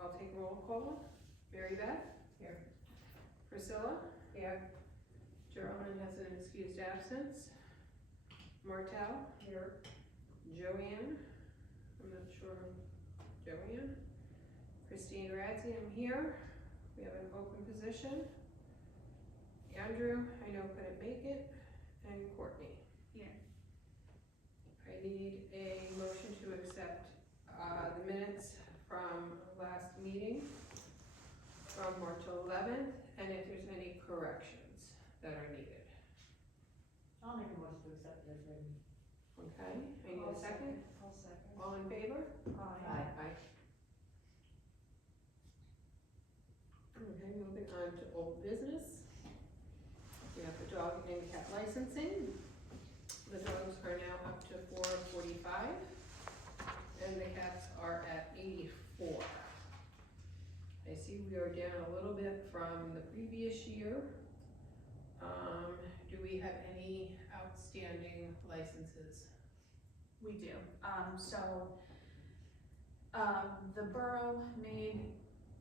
I'll take roll call. Mary Beth? Here. Priscilla? Here. Geraldine has an excused absence. Martel? Here. Joanne? I'm not sure. Joanne? Christine Radzi, I'm here. We have an open position. Andrew, I know couldn't make it, and Courtney. Here. I need a motion to accept, the minutes from last meeting from March 11th, and if there's any corrections that are needed. I'll make a motion to accept it as written. Okay, I need a second. I'll second. All in favor? Aye. Aye. Okay, moving on to old business. We have the dog and cat licensing. The dogs are now up to 445, and the cats are at 84. I see we are down a little bit from the previous year. Do we have any outstanding licenses? We do. The borough made,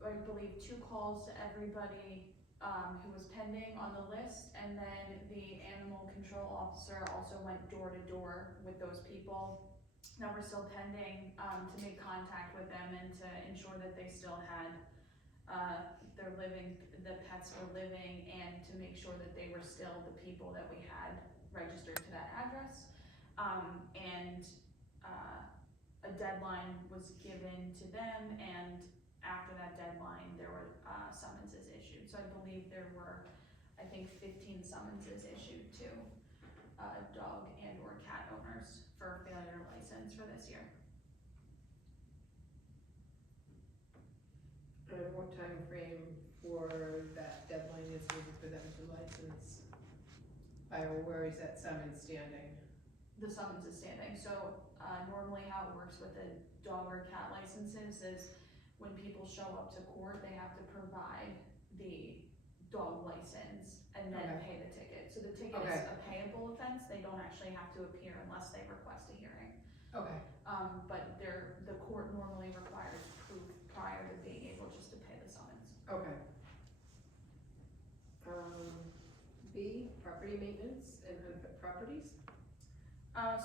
I believe, 2 calls to everybody who was pending on the list, and then the animal control officer also went door to door with those people that were still pending to make contact with them and to ensure that they still had the pets were living, and to make sure that they were still the people that we had registered to that address. A deadline was given to them, and after that deadline, there were summonses issued. So I believe there were, I think, 15 summonses issued to dog and or cat owners for failure of license for this year. And what time frame for that deadline is needed for them to license? Or where is that summons standing? The summons is standing. So normally how it works with the dog or cat licenses is when people show up to court, they have to provide the dog license and then pay the ticket. So the ticket is a payable offense. They don't actually have to appear unless they request a hearing. Okay. But the court normally requires proof prior to being able just to pay the summons. Okay. B, property maintenance and unfit properties.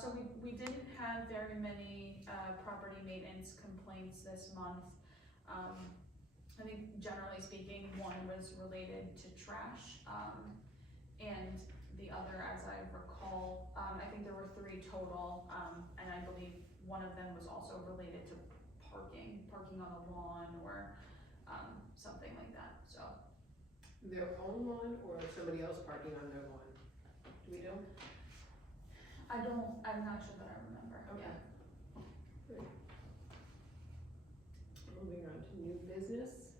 So we didn't have very many property maintenance complaints this month. I think generally speaking, one was related to trash, and the other, as I recall, I think there were 3 total, and I believe one of them was also related to parking on the lawn or something like that. So Their own lawn or somebody else parking on their lawn? Do we know? I'm not sure that I remember. Okay. Yeah. Good. Moving on to new business.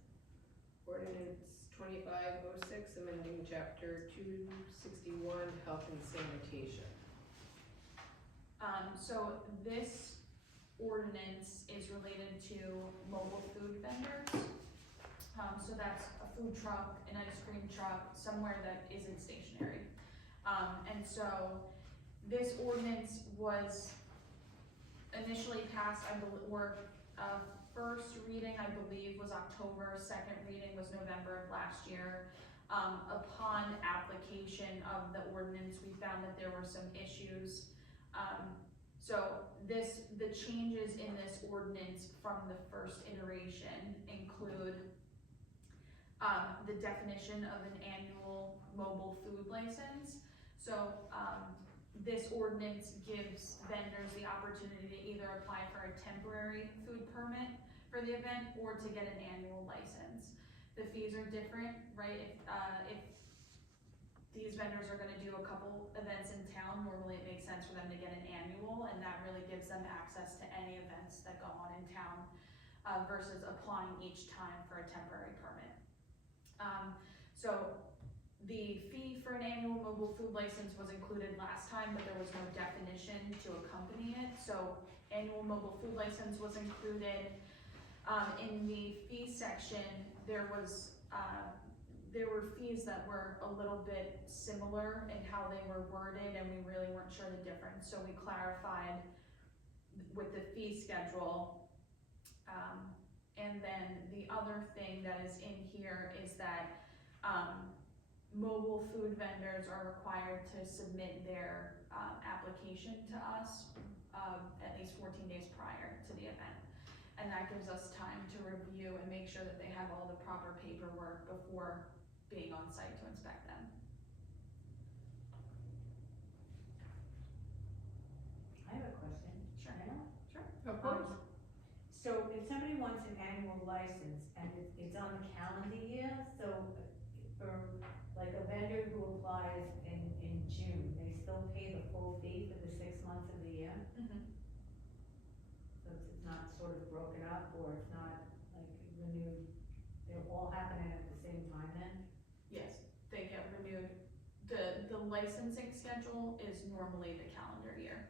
Ordinance 2506, amending chapter 261, health and sanitation. So this ordinance is related to mobile food vendors. So that's a food truck, an ice cream truck, somewhere that isn't stationary. And so this ordinance was initially passed, first reading, I believe, was October, second reading was November of last year. Upon application of the ordinance, we found that there were some issues. The changes in this ordinance from the first iteration include the definition of an annual mobile food license. So this ordinance gives vendors the opportunity to either apply for a temporary food permit for the event or to get an annual license. The fees are different, right? If these vendors are gonna do a couple events in town, normally it makes sense for them to get an annual, and that really gives them access to any events that go on in town versus applying each time for a temporary permit. So the fee for an annual mobile food license was included last time, but there was no definition to accompany it. So annual mobile food license was included. In the fee section, there were fees that were a little bit similar in how they were worded, and we really weren't sure the difference. So we clarified with the fee schedule And then the other thing that is in here is that, mobile food vendors are required to submit their, application to us, at least 14 days prior to the event. And that gives us time to review and make sure that they have all the proper paperwork before being on site to inspect them. I have a question. Sure. May I? Sure. Of course. So if somebody wants an annual license and it's on the calendar year, so for like a vendor who applies in June, they still pay the full fee for the 6 months of the year? Mm-hmm. So it's not sort of broken up, or it's not like renewed, they're all happening at the same time then? Yes, they get renewed. The licensing schedule is normally the calendar year.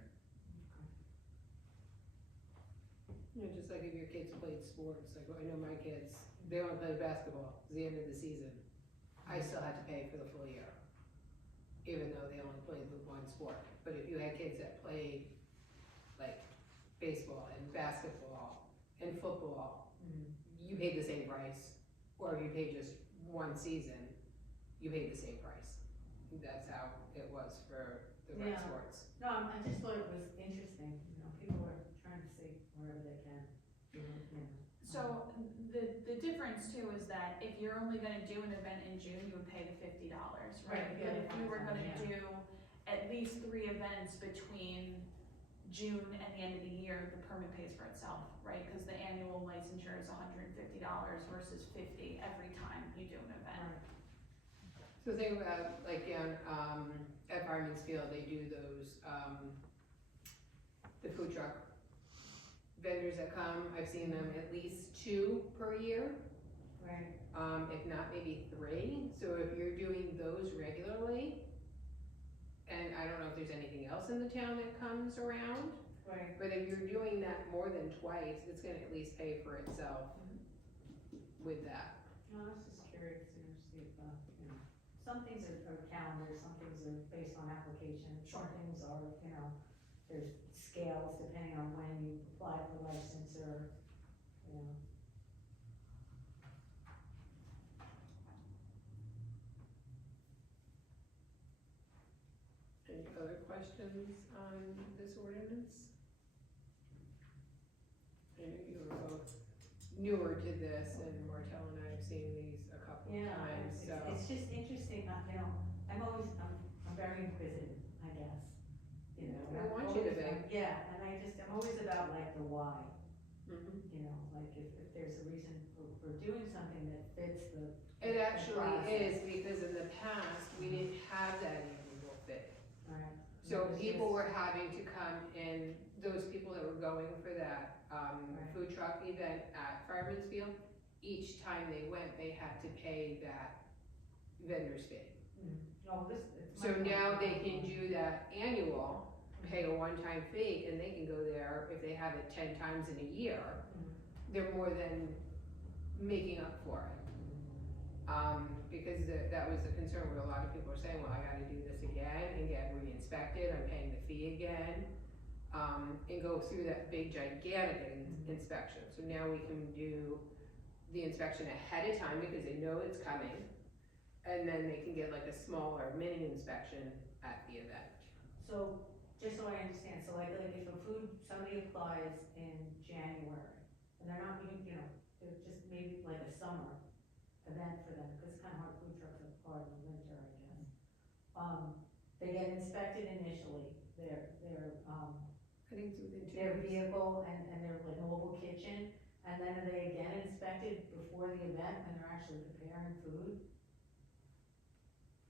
You know, just like if your kids played sports, like I know my kids, they want to play basketball, it's the end of the season. I still had to pay for the full year, even though they only played the one sport. But if you had kids that played like baseball and basketball and football, you paid the same price. Or if you paid just one season, you paid the same price. That's how it was for the rec Yeah. sports. No, I just thought it was interesting, you know, people are trying to save wherever they can. You know. So the difference too is that if you're only gonna do an event in June, you would pay the $50, right? Right, But yeah, if you were gonna yeah. do at least 3 events between June and the end of the year, the permit pays for itself, right? Cause the annual licensure is $150 versus $50 every time you do an event. Right. So think about like down at Fireman's Field, they do those the food truck vendors that come. I've seen them at least 2 per year, Right. if not maybe 3. So if you're doing those regularly, and I don't know if there's anything else in the town that comes around, Right. but if you're doing that more than twice, it's gonna at least pay for itself with that. No, I was just curious to see if, you know, some things are calendars, some things are based on application, some things are, you know, there's scales depending on when you apply for license or, you know. Any other questions on this ordinance? I know you were both newer to this, and Martell and I have seen these a couple of Yeah, times, so. it's just interesting, you know, I'm very inquisitive, I guess, you know. I I'm want you to always- be. Yeah, and I'm always about like the why, Mhm. you know, like if there's a reason for doing something that fits the. It actually process. is, because in the past, we didn't have that annual fee. Right. So It's people just- were having to come in, those people that were going for that, Right. food truck event at Fireman's Field, each time they went, they had to pay that vendor's fee. Oh, it's. So now they can do that annual, pay a one-time fee, and they can go there, if they have it 10 times in a year, they're more than making up for it. Because that was the concern where a lot of people were saying, well, I gotta do this again and get re-inspected, I'm paying the fee again. And go through that big gigantic inspection. So now we can do the inspection ahead of time because they know it's coming. And then they can get like a smaller mini inspection at the event. So, just so I understand, so like if somebody applies in January, and they're not, you know, they're just maybe like a summer event for them, because it's kind of hard, food trucks are hard in the winter, I guess. They get inspected initially, their I think it's within 2 their weeks. vehicle and their like mobile kitchen, and then are they again inspected before the event when they're actually preparing food?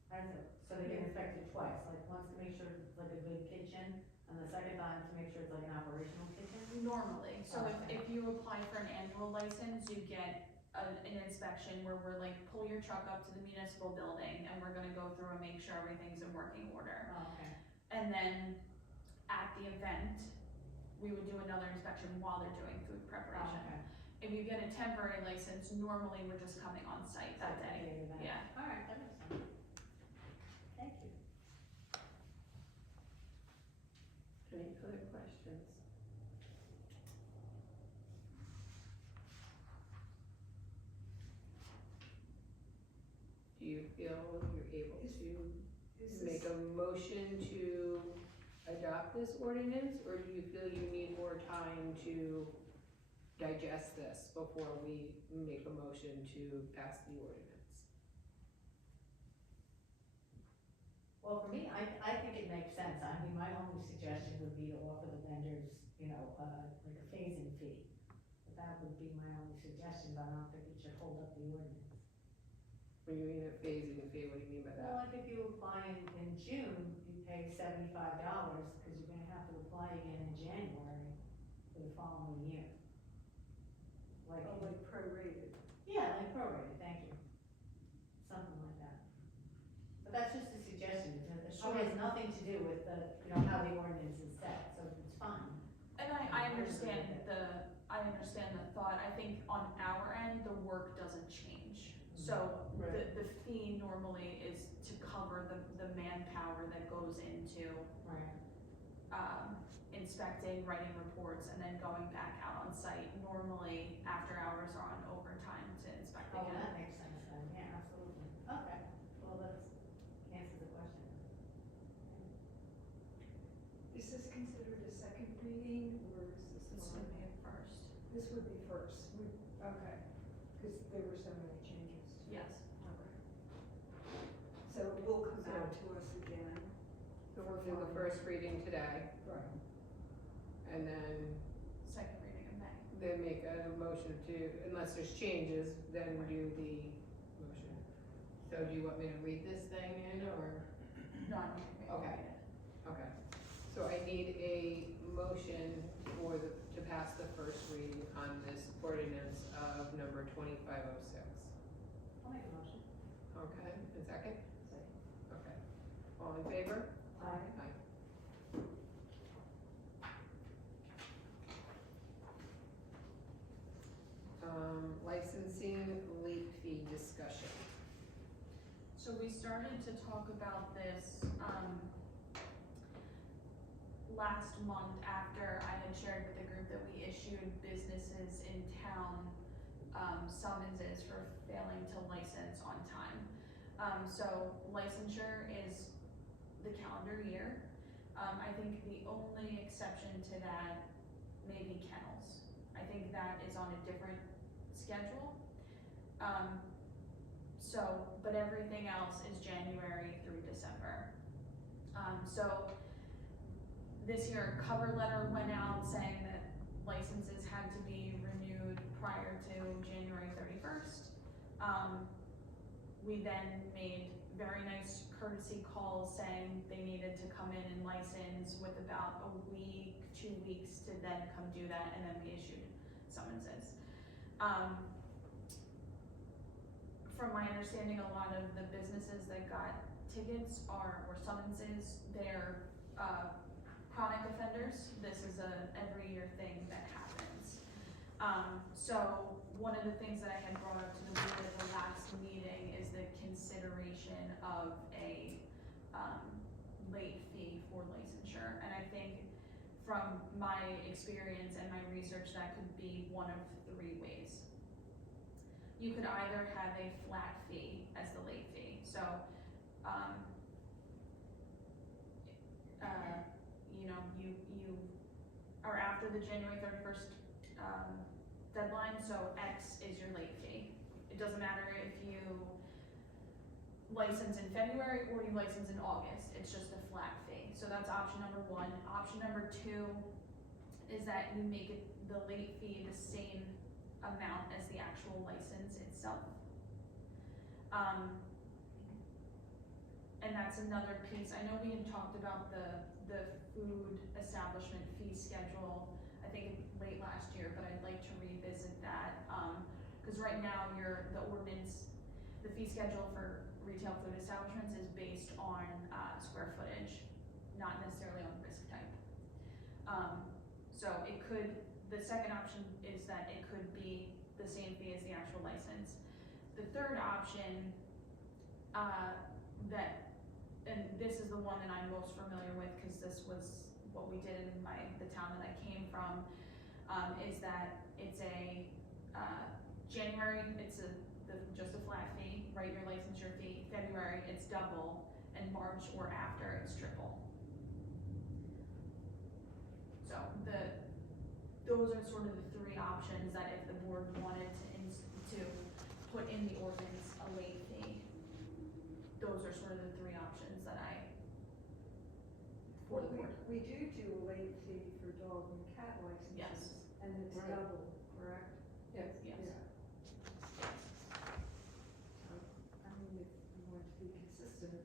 How does it, so they get inspected twice, like once to make sure it's like a good kitchen, and the second time to make sure it's like an operational kitchen? Normally, so Okay. if you apply for an annual license, you get an inspection where we're like, pull your truck up to the municipal building and we're gonna go through and make sure everything's in working order. Oh, okay. And then at the event, we would do another inspection while they're doing food Oh, preparation. okay. If you get a temporary license, normally we're just coming on site that Like a day. event. Yeah. All right, that makes sense. Thank you. Any other questions? you feel you're able to Is make this, a motion to adopt this ordinance, or do you feel you need more time to digest this before we make a motion to pass the ordinance? Well, for me, I think it makes sense. I mean, my only suggestion would be to offer the vendors, like a phasing fee. But that would be my only suggestion, but I don't think it should hold up the ordinance. When you mean a phasing fee, what do you mean by that? Well, like if you apply in June, you pay $75, because you're gonna have to apply again in January for the following year. Like, oh, like prorated? yeah, like prorated, thank you. Something like that. But that's just a suggestion, it has nothing to do with how the ordinance is set, so it's fine. And I understand the thought. I think on our end, the work doesn't change. So Right. the fee normally is to cover the manpower that goes into Right. inspecting, writing reports, and then going back out on site. Normally, after hours are on overtime to inspect Oh, again. that makes sense then, yeah, absolutely. Okay, well, that answers the question. Is this considered a second reading, or is this This one? would be a first. This would be first, okay, because there were so many changes. Yes. Okay. So it will come back to us again. So we'll do the first reading today, Right. and then Second reading in May. make a motion to, unless there's changes, then do the motion. So do you want me to read this thing in, or? No, I don't think we Okay. read it. Okay, so I need a motion to pass the first reading on this ordinance of number 2506. I'll make a motion. Okay, a second? Okay, all in favor? Aye. Licensing late fee discussion. So we started to talk about this, last month after I had shared with the group that we issued businesses in town, summonses for failing to license on time. So licensure is the calendar year. I think the only exception to that may be kennels. I think that is on a different schedule. But everything else is January through December. So this year, a cover letter went out saying that licenses had to be renewed prior to January 31st. We then made very nice courtesy calls saying they needed to come in and license with about a week, 2 weeks to then come do that, and then we issued summonses. From my understanding, a lot of the businesses that got tickets or summonses, they're chronic offenders. This is a every year thing that happens. So one of the things that I had brought up to the board at the last meeting is the consideration of a late fee for licensure. And I think from my experience and my research, that could be one of 3 ways. You could either have a flat fee as the late fee. So, you are after the January 31st deadline, so X is your late fee. It doesn't matter if you license in February or you license in August, it's just a flat fee. So that's option number 1. Option number 2 is that you make it the late fee the same amount as the actual license itself. And that's another piece. I know we had talked about the food establishment fee schedule, I think late last year, but I'd like to revisit that. Cause right now the ordinance, the fee schedule for retail food establishments is based on square footage, not necessarily on risk type. So the second option is that it could be the same fee as the actual license. The third option, and this is the one that I'm most familiar with because this was what we did in the town that I came from, is that it's a January, it's a just a flat fee, write your licensure fee. February, it's double, and March or after, it's triple. So those are sort of the three options that if the board wanted to put in the ordinance a late fee, those are sort of the three options that for the board. We do a late fee for dog and cat licenses. Yes. And it's Right. double, correct? Yes. Yes. Yeah. So, I mean, if you want to be consistent.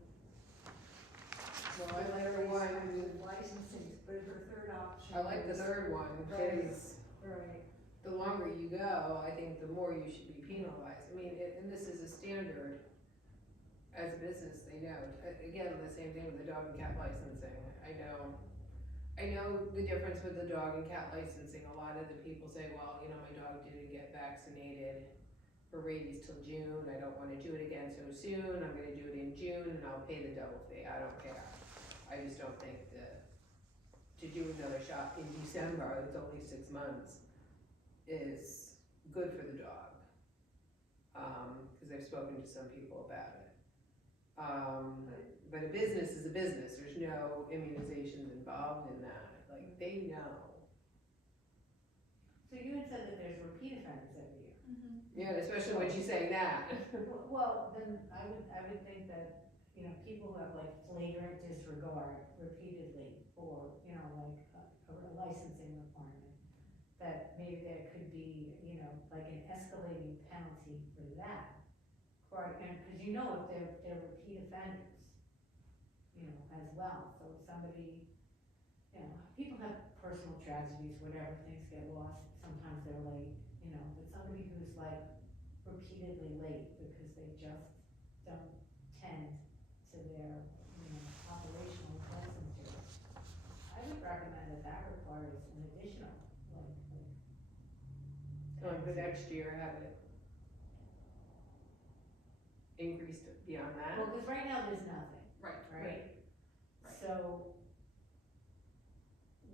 Well, I like the Larry's one, kinds of licensing, but her third option. I like the is- third one, Right. because Right, the longer you go, I think the more you should be penalized. I mean, and this is a standard as a business, they know. Again, the same thing with the dog and cat licensing. I know the difference with the dog and cat licensing. A lot of the people say, well, you know, my dog didn't get vaccinated for rabies till June. I don't wanna do it again so soon. I'm gonna do it in June and I'll pay the double fee. I don't care. I just don't think that to do another shot in December, it's only 6 months, is good for the dog. Cause I've spoken to some people about it. But a business is a business, there's no immunizations involved in that, like, they know. So you had said that there's repeat offenders every year. Yeah, especially when she's saying that. Well, then I would think that, you know, people who have like flagrant disregard repeatedly for, you know, like a licensing requirement, that maybe there could be, you know, like an escalating penalty for that. Right, and, cause you know if they're repeat offenders, you know, as well, so if somebody, you know, people have personal tragedies, whatever, things get lost, sometimes they're late, you know, but somebody who's like repeatedly late because they just don't tend to their, you know, operational licensure, I would recommend that requires an additional, The next year, have it increased beyond that. Well, cause right now there's nothing, Right. right? Right. So,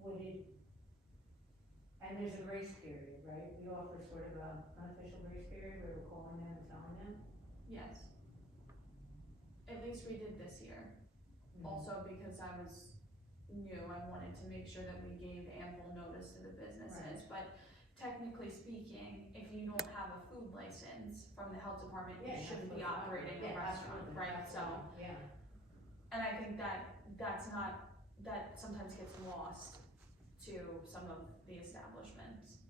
would it, and there's a grace period, right? We offer sort of a unofficial grace period where we're calling them and telling them. Yes. At least we did this year. Also because I was new, I wanted to make sure that we gave ample notice to the businesses, but technically speaking, if you don't have a food license from the health department, you Yeah, shouldn't be that's what's operating a yeah, restaurant, absolutely, right? So, absolutely, yeah. and I think that sometimes gets lost to some of the establishments.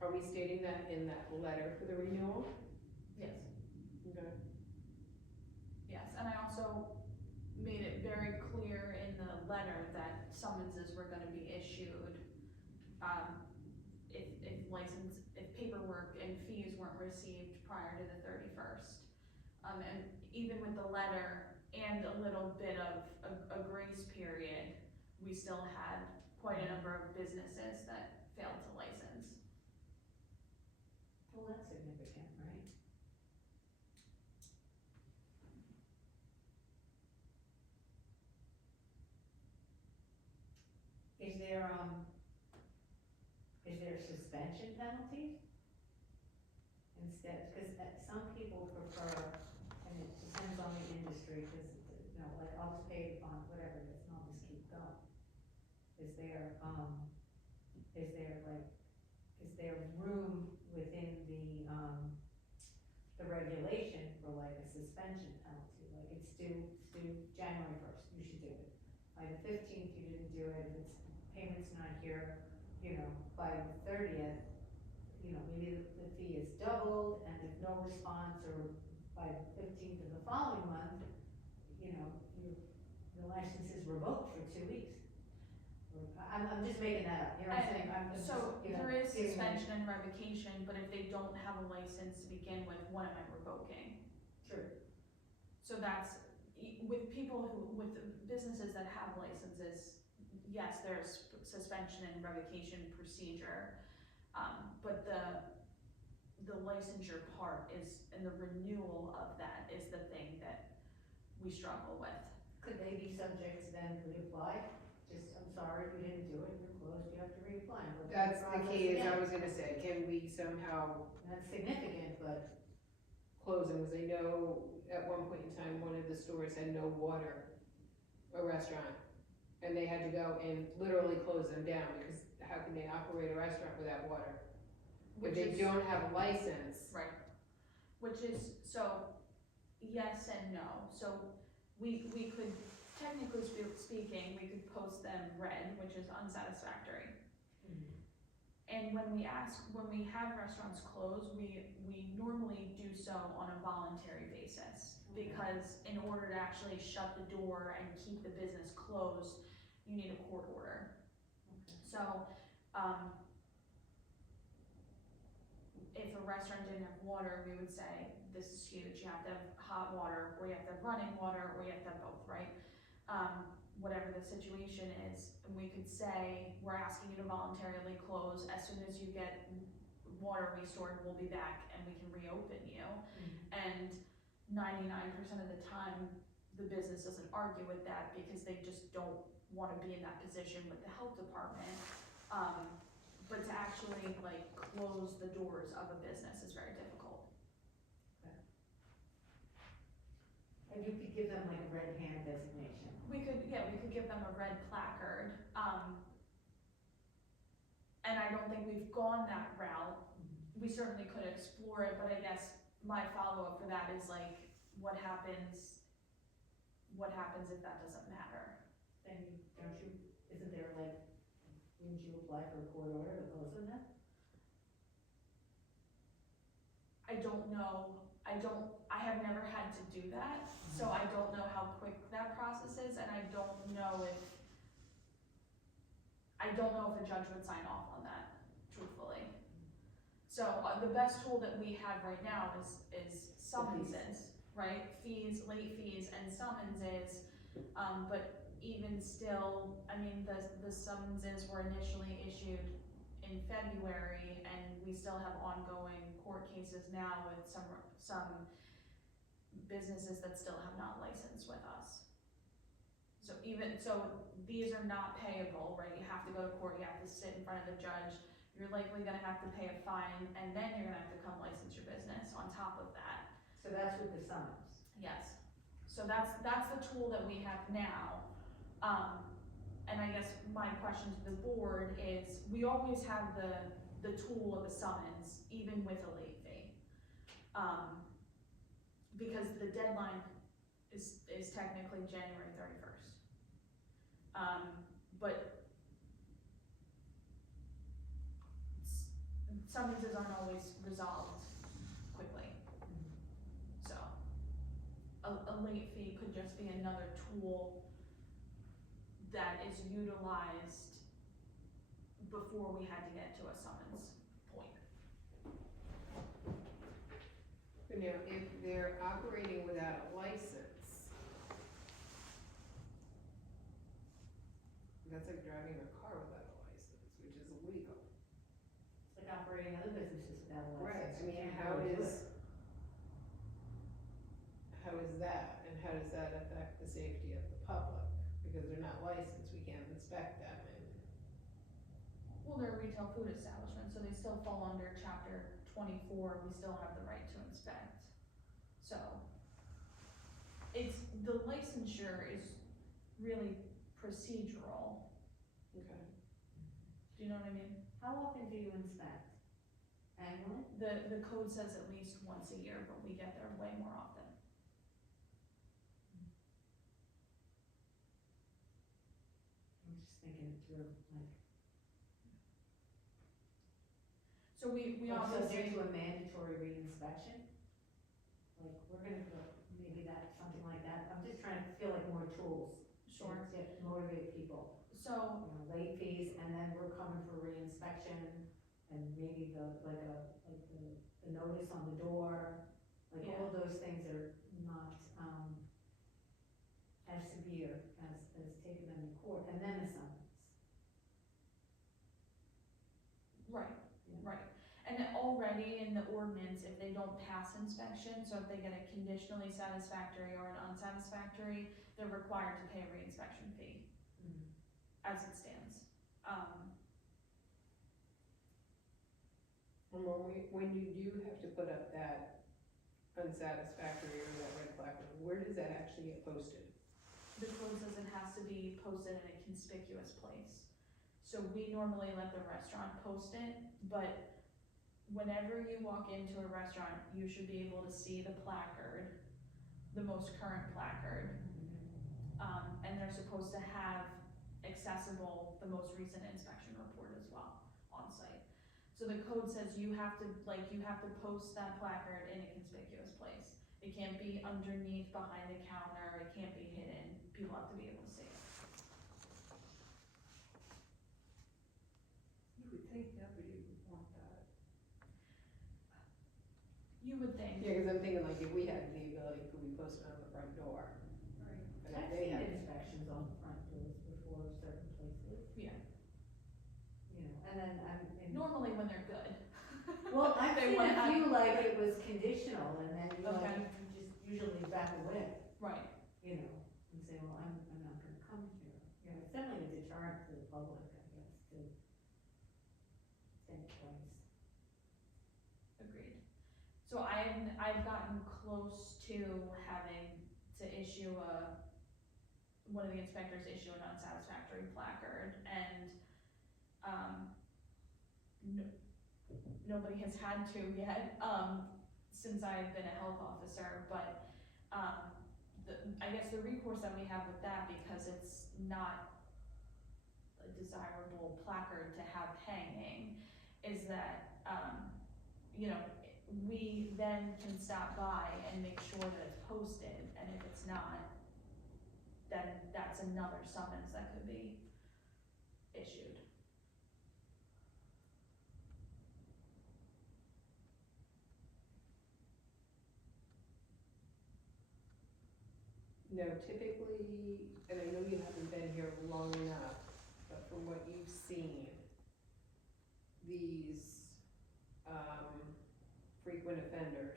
Are we stating that in that letter for the renewal? Yes. Okay. Yes, and I also made it very clear in the letter that summonses were gonna be issued, if paperwork and fees weren't received prior to the 31st. And even with the letter and a little bit of a grace period, we still had quite a number of businesses that failed to license. Well, that's significant, right? Is there suspension penalties? Instead, cause some people prefer, and it depends on the industry, cause, you know, like, I'll just pay the fine, whatever it is, and I'll just keep going. Is there room within the regulation for like a suspension penalty? Like, it's due January 1st, you should do it. By the 15th, you didn't do it, if it's, payment's not here, you know, by the 30th, you know, maybe the fee is doubled, and if no response, or by the 15th of the following month, you know, the license is revoked for 2 weeks. I'm just making that up, you know what I'm saying? I'm just, So you know, there is giving- suspension and revocation, but if they don't have a license to begin with, what am I revoking? True. So that's, with businesses that have licenses, yes, there's suspension and revocation procedure. But the licensure part is, and the renewal of that is the thing that we struggle with. Could they be subject to then reapply? just, I'm sorry, you didn't do it, you're closed, you have to reapply. and go through That's the process key, is I again. was gonna say, can we somehow That's significant, but, close them, because I know at one point in time, one of the stores had no water, a restaurant, and they had to go and literally close them down, because how can they operate a restaurant without water? If Which they is- don't have a license, Right, which is, so, yes and no, so we could, technically speaking, we could post them red, which is unsatisfactory. And when we have restaurants close, we normally do so on a voluntary basis. Because in order to actually shut the door and keep the business closed, you need a court order. So, if a restaurant didn't have water, we would say, this is huge, you have to have hot water, or you have to have running water, or you have to have both, right? Whatever the situation is, and we could say, we're asking you to voluntarily close, as soon as you get water restored, we'll be back and we can reopen you. And 99% of the time, the business doesn't argue with that because they just don't wanna be in that position with the health department. But to actually like close the doors of a business is very difficult. and you could give them like a red hand designation. We could give them a red placard, and I don't think we've gone that route. We certainly could explore it, but I guess my follow-up for that is like, what happens if that doesn't matter? Then isn't there like, wouldn't you apply for a court order to close them then? I don't know, I have never had to do that, so I don't know how quick that process is, and I don't know if a judge would sign off on that, truthfully. So, the best tool that we have right now is summonses, right? Fees, late fees and summonses, but even still, I mean, the summonses were initially issued in February, and we still have ongoing court cases now with some businesses that still have not licensed with us. So these are not payable, right? You have to go to court, you have to sit in front of the judge, you're likely gonna have to pay a fine, and then you're gonna have to come license your business on top of that. So that's with the summons. Yes, so that's the tool that we have now. And I guess my question to the board is, we always have the tool of a summons, even with a late fee. Because the deadline is technically January 31st. But summonses aren't always resolved quickly. So, a late fee could just be another tool that is utilized before we had to get to a summons point. but now, if they're operating without a license, that's like driving a car without a license, which is illegal. It's like operating other businesses without a license. Right, I You mean, can't how really do is it. that, and how does that affect the safety of the public? Because they're not licensed, we can't inspect them, and, Well, they're a retail food establishment, so they still fall under chapter 24, we still have the right to inspect. So, the licensure is really procedural, okay. do you know what I mean? How often do you inspect? Annually? The code says at least once a year, but we get there way more often. I'm just thinking it through, like. So we Also, obviously, to a mandatory reinspection? Like, we're gonna go, maybe that, something like that, I'm just trying to feel like more tools. sure, To motivate people, so, you know, late fees, and then we're coming for reinspection, and maybe the notice on the door, like all of those things are not, as severe as taking them to court, and then a summons. right, Yeah. right. And then already in the ordinance, if they don't pass inspection, so if they get a conditionally satisfactory or an unsatisfactory, they're required to pay a reinspection fee. as it stands. When you do have to put up that unsatisfactory or that red placard, where does that actually get posted? The code says it has to be posted in a conspicuous place. So we normally let the restaurant post it, but whenever you walk into a restaurant, you should be able to see the placard, the most current placard. And they're supposed to have accessible the most recent inspection report as well on site. So the code says you have to post that placard in a conspicuous place. It can't be underneath, behind the counter, it can't be hidden, people have to be able to see it. You would think nobody would want that. You would think. Yeah, cause I'm thinking like if we had the ability, could we post it on the front door? Right. But if I've they seen have, inspections on front doors before certain places, Yeah, you know, and then normally when they're good. well, I've They seen wanna a have- few like it was conditional and then you Okay. just usually back away, Right, you know, and say, well, I'm not gonna come here. You know, it's definitely a deterrent to the public, I guess, to think twice. agreed. So I've gotten close to having to issue one of the inspectors issue an unsatisfactory placard, and, nobody has had to yet, since I've been a health officer, but, I guess the recourse that we have with that, because it's not a desirable placard to have hanging, is that, you know, we then can stop by and make sure that it's posted, and if it's not, then that's another summons that could be issued. no, typically, and I know you haven't been here long enough, but from what you've seen, these, frequent offenders,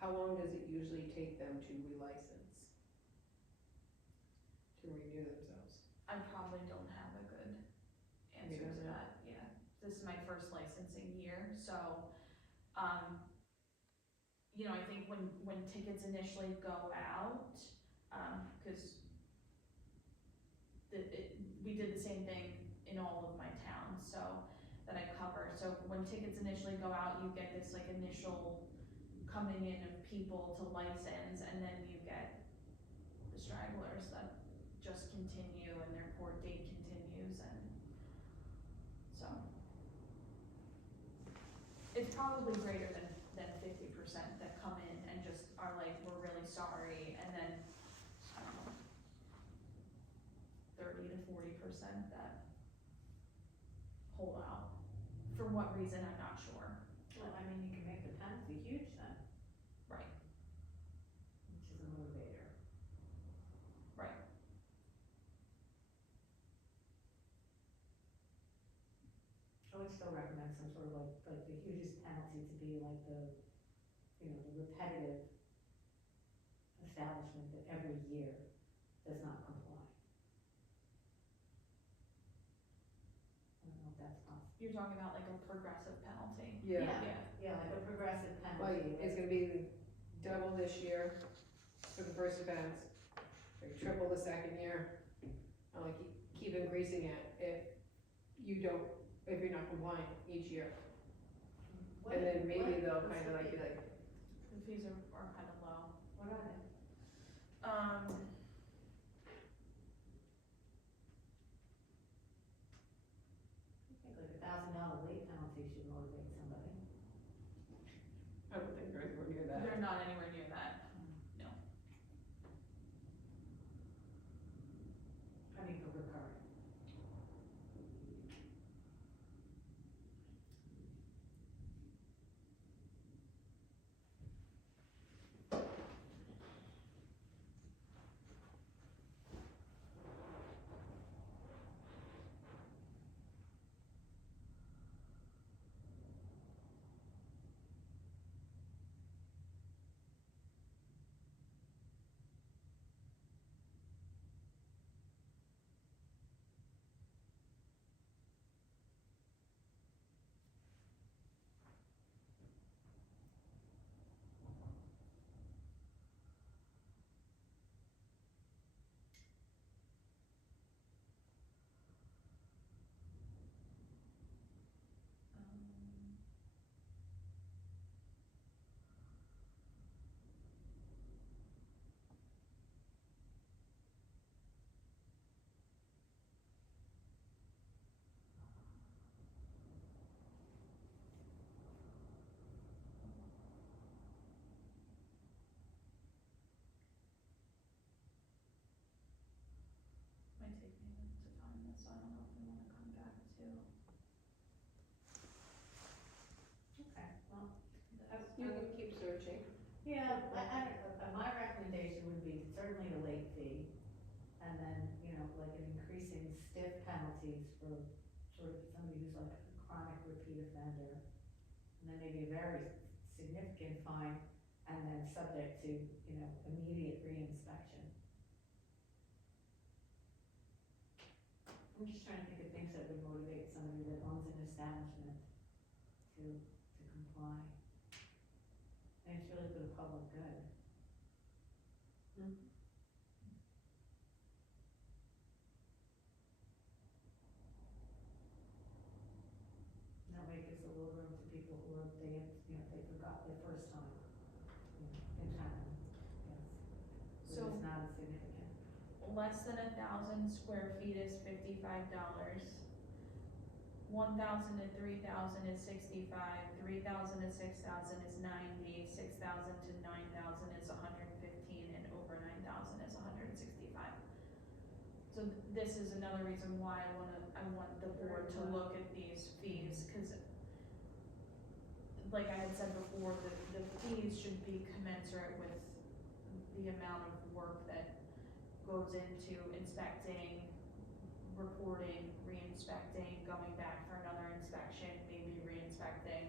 how long does it usually take them to relicense? To renew themselves? I probably don't have a good answer You don't to know? that, yeah. This is my first licensing year, so, you know, I think when tickets initially go out, cause we did the same thing in all of my towns, so, that I cover, so when tickets initially go out, you get this like initial coming in of people to license, and then you get the stragglers that just continue and their court date continues, and so. It's probably greater than 50% that come in and just are like, we're really sorry, and then, I don't know, 30 to 40% that hold out. For what reason, I'm not sure. Well, I mean, you can make the penalty huge then, Right, which is a motivator. right. I would still recommend some sort of like the hugest penalty to be like the, you know, the repetitive establishment that every year does not comply. I don't know if that's possible. You're talking about like a progressive penalty. Yeah. Yeah, like a progressive Like, penalty. it's gonna be double this year for the first offense, like triple the second year, and like keep increasing it if you're not compliant each year. What- And then maybe what- they'll what's kinda the like be fee? like, The fees are kind of low. What are they? I think like $1,000 late penalty should motivate somebody. I don't think they're anywhere near that. They're not anywhere near that. I mean, for recurring. Yeah, my recommendation would be certainly the late fee, and then, you know, like an increasing stiff penalties for sort of somebody who's like a chronic repeat offender. And then maybe a very significant fine, and then subject to, you know, immediate reinspection. I'm just trying to think of things that would motivate somebody that owns an establishment to comply. And it's really for the public good. And that way it gives a little room to people who are, they forgot their first time. You know, things happen, yes. So- It's not as significant. Less than 1,000 square feet is $55. 1,000 to 3,000 is 65. 3,000 to 6,000 is 90. 6,000 to 9,000 is 115, and over 9,000 is 165. So this is another reason why I want the board to look at these fees, because like I had said before, the fees should be commensurate with the amount of work that goes into inspecting, reporting, re-inspecting, going back for another inspection, maybe re-inspecting.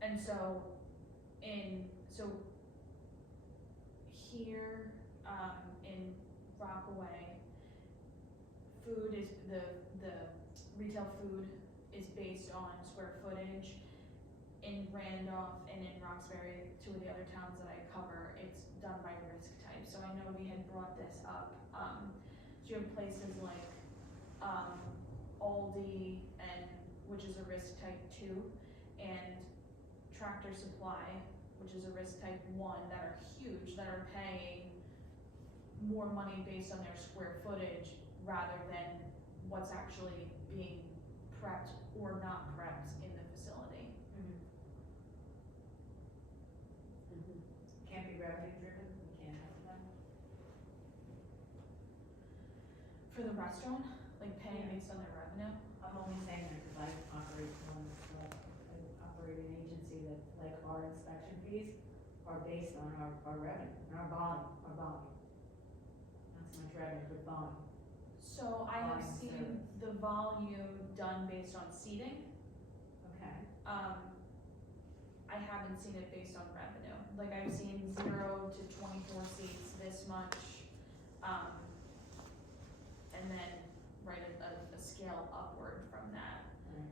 And so here, in Rockaway, food is, the retail food is based on square footage. In Randolph and in Roxbury, two of the other towns that I cover, it's done by risk type, so I know we had brought this up. So you have places like, Aldi, which is a risk type 2, and Tractor Supply, which is a risk type 1, that are huge, that are paying more money based on their square footage rather than what's actually being prepped or not prepped in the facility. Can't be revenue driven, we can't have that. For the restaurant, like paying based on their revenue. I'm only saying that because I operate I operate an agency that, like, our inspection fees are based on our revenue, and our volume. Not so much revenue, but volume. So I have Volume seen service. the volume done based on seating. Okay. I haven't seen it based on revenue. Like I've seen 0 to 24 seats this much, and then a scale upward from that. Right.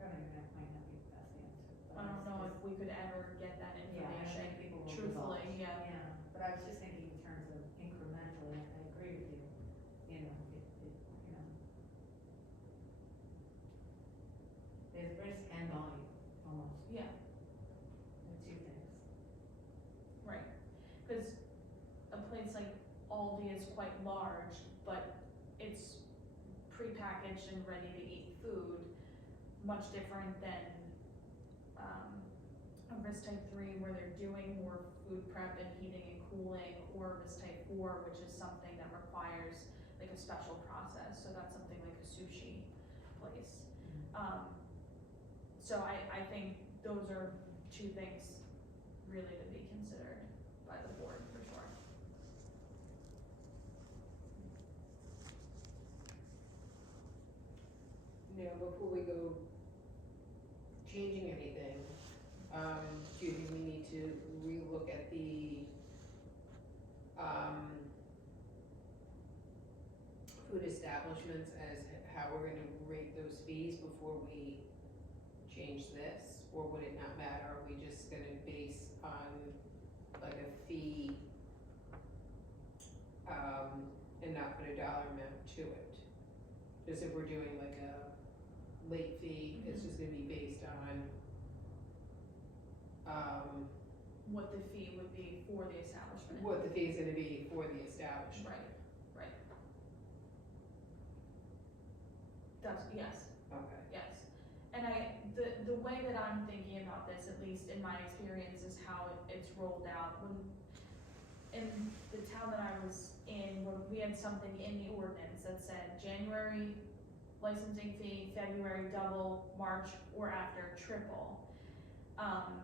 Revenue might not be the best answer. But I don't know if it's- we could ever get that Yeah, I don't information, think people will truthfully, divulge. yeah. Yeah, but I was just thinking in terms of incrementally, and I agree with you, you know, there's risk and volume, almost, Yeah, the two things. right. Cause a place like Aldi is quite large, but it's prepackaged and ready to eat food, much different than, a risk type 3 where they're doing more food prep and heating and cooling, or risk type 4, which is something that requires like a special process, so that's something like a sushi place. So I think those are two things really to be considered by the board for sure. Now, before we go changing anything, do you think we need to relook at the, food establishments as how we're gonna rate those fees before we change this? Or would it not matter, are we just gonna base on like a fee, and not put a dollar amount to it? Just if we're doing like a late fee, it's just gonna be based on, What the fee would be for the establishment. what the fee is gonna be for the establishment. Right. That's, yes, Okay. yes. And the way that I'm thinking about this, at least in my experience, is how it's rolled out. When, in the town that I was in, when we had something in the ordinance that said January licensing fee, February double, March or after triple. And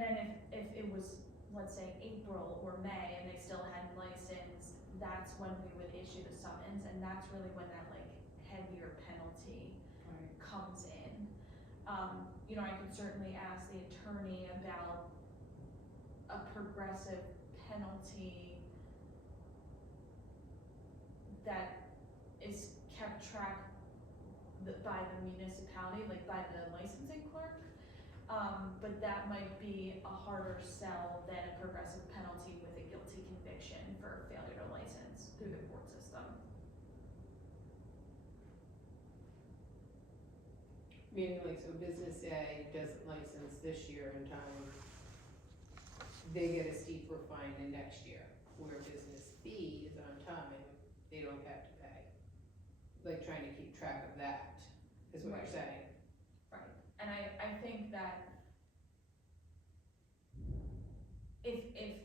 then if it was, let's say, April or May and they still hadn't licensed, that's when we would issue the summons, and that's really when that like heavier penalty Right. comes in. You know, I could certainly ask the attorney about a progressive penalty that is kept track by the municipality, like by the licensing clerk. But that might be a harder sell than a progressive penalty with a guilty conviction for failure to license through the court system. Meaning like, so business A doesn't license this year in time, they get a steeper fine in next year, where business B is on time, they don't have to pay. Like trying to keep track of that, is what you're saying. Right, and I think that if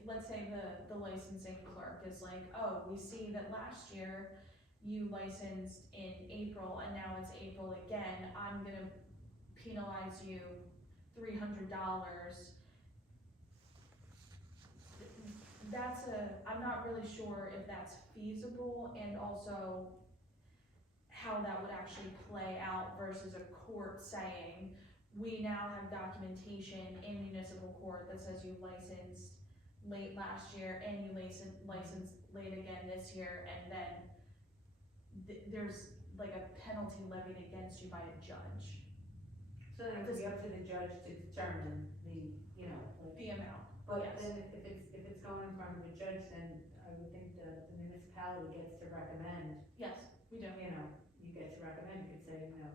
let's say the licensing clerk is like, oh, we see that last year you licensed in April and now it's April again, I'm gonna penalize you $300. I'm not really sure if that's feasible, and also how that would actually play out versus a court saying, we now have documentation in municipal court that says you licensed late last year and you licensed late again this year, and then there's like a penalty levied against you by a judge, So then it would be up to the judge to determine the, you know, like. the amount. But Yes. then if it's going in front of a judge, then I would think the municipality gets to recommend, Yes, we do. you know, you get to recommend, you could say, you know,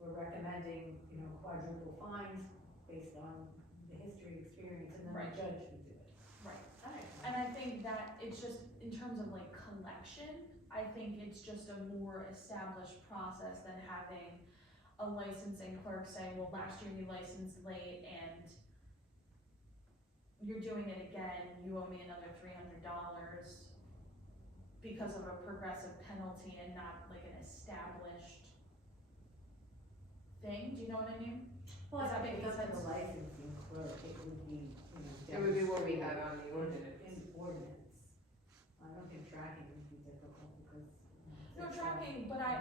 we're recommending, you know, quadruple fines based on the history, experience, and then Right. the judge would do it. Right. Alright. And I think that it's just, in terms of like collection, I think it's just a more established process than having a licensing clerk say, well, last year you licensed late and you're doing it again, you owe me another $300 because of a progressive penalty and not like an established thing, do you know what I mean? Well, Does that I think make it's up to sense? the licensing clerk, it would be, you know. It would be what we had demonstrated on the ordinance. In the ordinance. I don't think tracking would be difficult because. No tracking, but I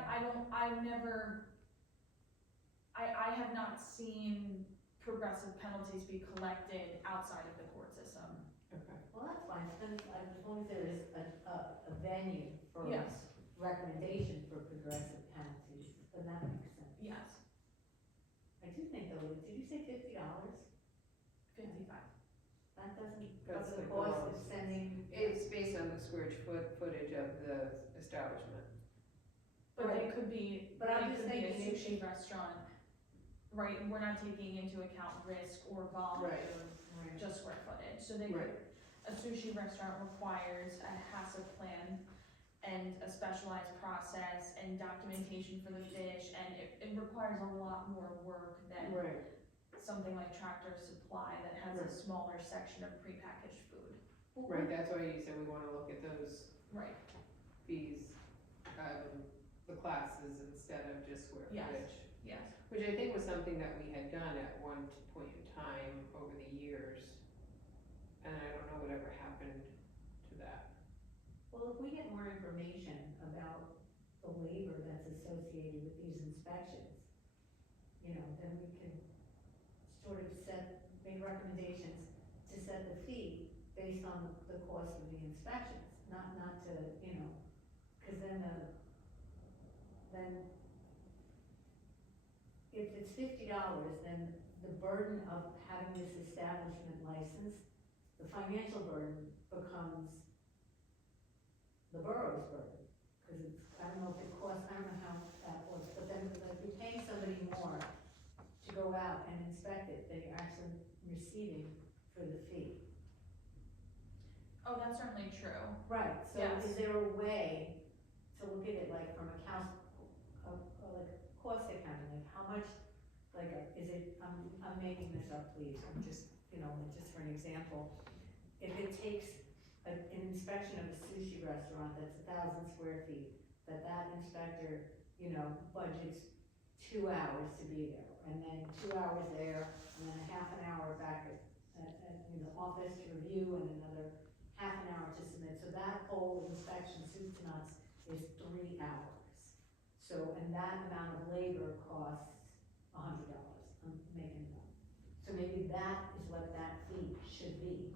have not seen progressive penalties be collected outside of the court system. Okay. Well, that's fine, then as long as there is a venue for Yes, recommendation for progressive penalties, then that makes sense. yes, I do think though, did you say $50? 55. That doesn't That's cover the like the cost of lowest. sending. It's based on the square footage of the establishment. But Right. they could be, But I'm they just could be a thinking sushi restaurant, right, and we're not taking into account risk or volume, Right. just square footage, so they could, a sushi restaurant requires a HACCP plan and a specialized process and documentation for the fish, and it requires a lot more work than Right. something like Tractor Supply that has a Right. smaller section of prepackaged food. Right, that's why you said we wanna look at those Right, fees, the classes instead of just square Yes. footage. yes, Which I think was something that we had done at one point in time over the years. And I don't know whatever happened to that. Well, if we get more information about the labor that's associated with these inspections, you know, then we can sort of make recommendations to set the fee based on the cost of the inspections, not to, you know, cause then if it's $50, then the burden of having this establishment licensed, the financial burden becomes the borough's burden, cause it's, I don't know if it costs, I don't know how that works, but then like you're paying somebody more to go out and inspect it, than you're actually receiving for the fee. oh, that's certainly true. Right, so Yes. is there a way to look at it like from like cost accounting, like how much, like, is it, I'm making this up, please, I'm just, you know, just for an example. If it takes an inspection of a sushi restaurant that's 1,000 square feet, that inspector, you know, budgets 2 hours to be there, and then 2 hours there, and then a half an hour back in the office to review, and another half an hour to submit. So that whole inspection, soup to nuts, is 3 hours. So, and that amount of labor costs $100, I'm making it up. So maybe that is what that fee should be.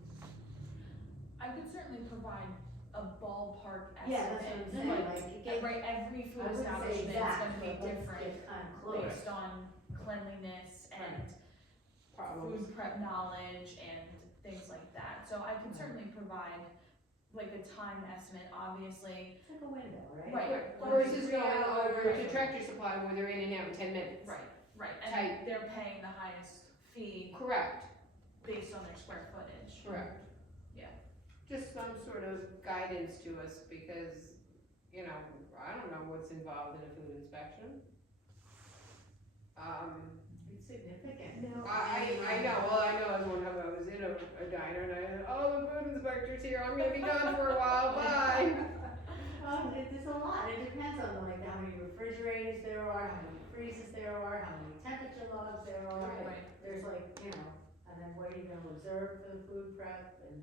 I could certainly provide a ballpark Yeah, that's what I'm estimate, saying, but, like, it gets, right, every food I wouldn't say establishment is exact, gonna be but let's different get kind of close. based on cleanliness and Problems. food prep knowledge and things like that. So I can certainly provide like a time estimate, obviously. It's like a window, right? Right. Versus 3 going hours, over to Tractor Supply where they're in and out in 10 minutes. Right, and Tight. they're paying the highest fee Correct, based on their square footage. correct. Yeah. Just some sort of guidance to us because, you know, I don't know what's involved in a food inspection. It's significant. Now, I know, well, I know as one time I was in a diner and I said, oh, the food inspector's here, I'm gonna be gone for a while, bye. There's a lot, it depends on like how many refrigerators there are, how many freezers there are, how many temperature logs there are. Right. There's like, and then what are you gonna observe for the food prep and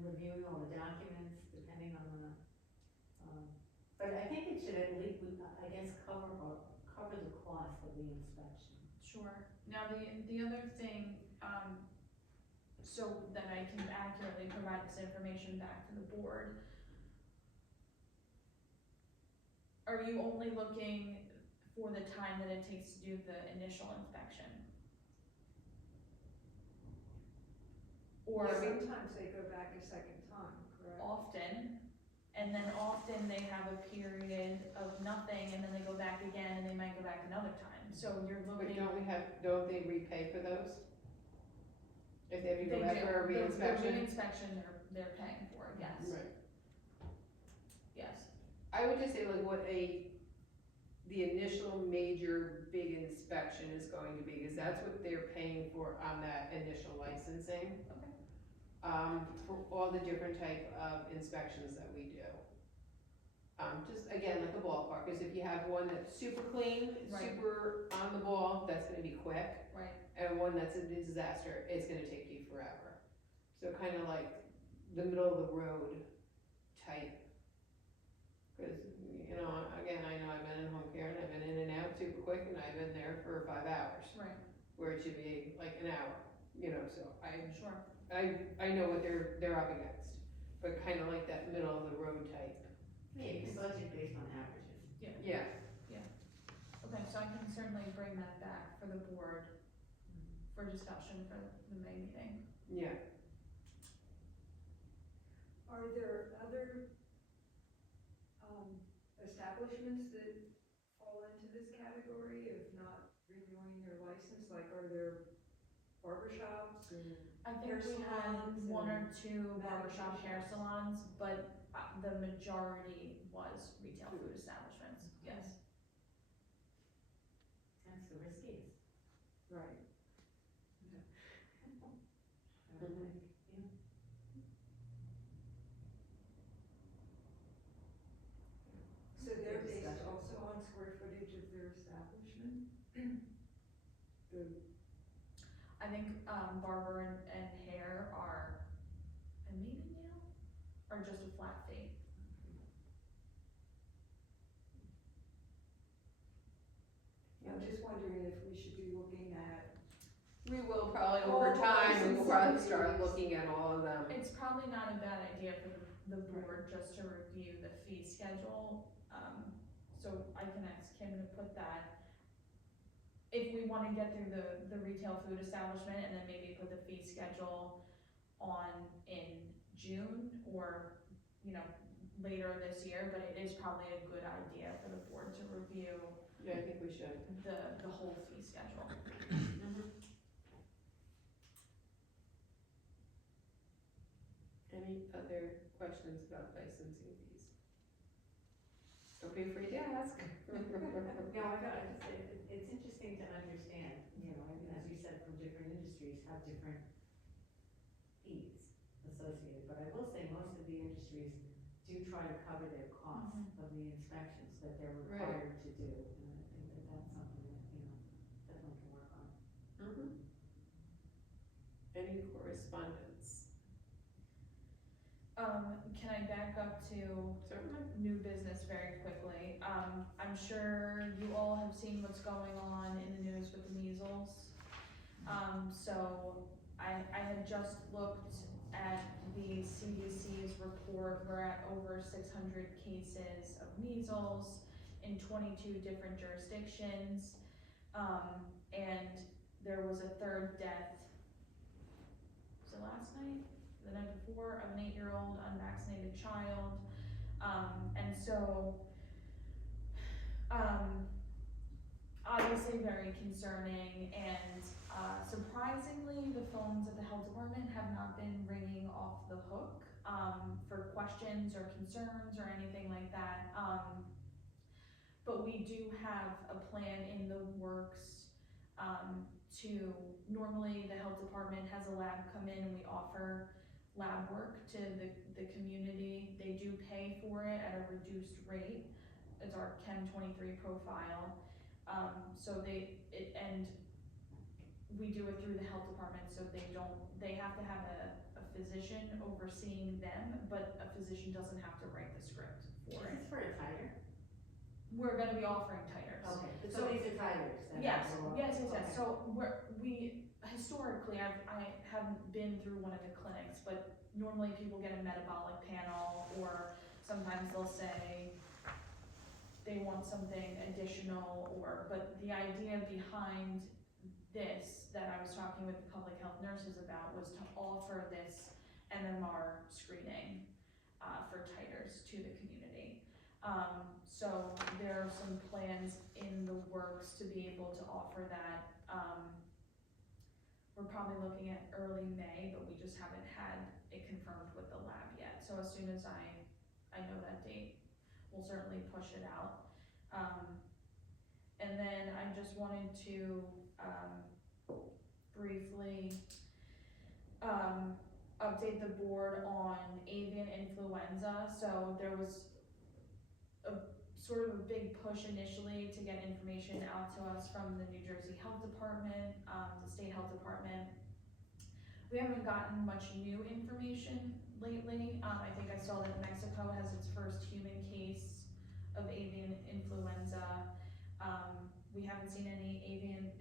reviewing all the documents, depending on the, but I think it should at least, I guess, cover the cost of the inspection. Sure. Now, the other thing, so that I can accurately provide this information back to the board. Are you only looking for the time that it takes to do the initial inspection? Or sometimes they go back a second time, correct? often, and then often they have a period of nothing, and then they go back again, and they might go back another time, so you're But looking. don't they repay for those? If you They go back do. for a The re-inspection? re-inspection, they're paying for, yes, Right. yes. I would just say like what the initial major big inspection is going to be, because that's what they're paying for on that initial licensing. Okay. For all the different type of inspections that we do. Just again, like a ballpark, because if you have one that's super clean, Right. super on the ball, that's gonna be quick. Right. And one that's a disaster, it's gonna take you forever. So kind of like the middle of the road type. Cause, again, I know I've been in home care and I've been in and out super quick and I've been there for 5 hours. Right, Where it should be like an hour, so sure. I know what they're up against. But kind of like that middle of the road type. Yeah, you can budget based on averages. Yeah. Okay, so I can certainly bring that back for the board for discussion for the May meeting. Yeah. Are there other, establishments that fall into this category of not renewing their license? Like, are there barbershops and? I think Hair we had salons one or and two barbershop hair manicure salons, but the majority was retail food establishments, yes. That's the riskiest. Right. I would think, yeah. So they're based Discussion. also on square footage of their establishment? I think, barber and hair are, and maybe nail, are just a flat fee. I'm just wondering if we should be looking at, We will probably All over the time, we will probably licenses. start looking at all of them. It's probably not a bad idea for the board just to review the fee schedule, so I can ask Kim to put that. If we wanna get through the retail food establishment and then maybe put the fee schedule on in June or, later this year, but it is probably a good idea for the board to review Yeah, I think we should. the whole fee schedule. Any other questions about licensing fees? Don't be afraid to ask. No, I got it, it's interesting to understand, as you said, from different industries have different fees associated, but I will say most of the industries do try to cover their costs of the inspections that they're Right. required to do, and I think that that's something that correspondence? Can I back up to Certainly. new business very quickly? I'm sure you all have seen what's going on in the news with the measles. So I had just looked at the CDC's report. We're at over 600 cases of measles in 22 different jurisdictions. And there was a third death, was it last night? The night before, of an 8-year-old unvaccinated child. And so, obviously very concerning, and surprisingly, the phones at the health department have not been ringing off the hook for questions or concerns or anything like that. But we do have a plan in the works to, normally the health department has a lab come in and we offer lab work to the community. They do pay for it at a reduced rate. It's our Chem 23 profile. So and we do it through the health department, so they have to have a physician overseeing them, but a physician doesn't have to write the script for it. Is this for a titer? We're gonna be offering titers. Okay, so these are titers then? Yes, or- yes. okay. So we historically, I haven't been through one of the clinics, but normally people get a metabolic panel, or sometimes they'll say they want something additional, but the idea behind this that I was talking with the public health nurses about was to offer this MMR screening for titers to the community. So there are some plans in the works to be able to offer that. We're probably looking at early May, but we just haven't had it confirmed with the lab yet. So as soon as I know that date, we'll certainly push it out. And then I just wanted to briefly update the board on avian influenza. So there was sort of a big push initially to get information out to us from the New Jersey Health Department, the state health department. We haven't gotten much new information lately. I think I saw that Mexico has its first human case of avian influenza. We haven't seen any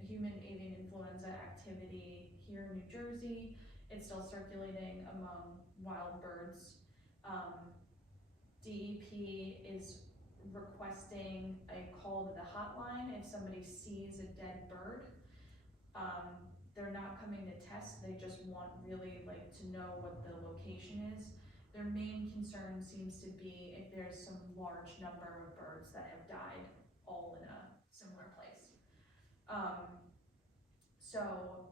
human avian influenza activity here in New Jersey. It's still circulating among wild birds. DEP is requesting a call to the hotline if somebody sees a dead bird. They're not coming to test, they just want really to know what the location is. Their main concern seems to be if there's some large number of birds that have died all in a similar place. So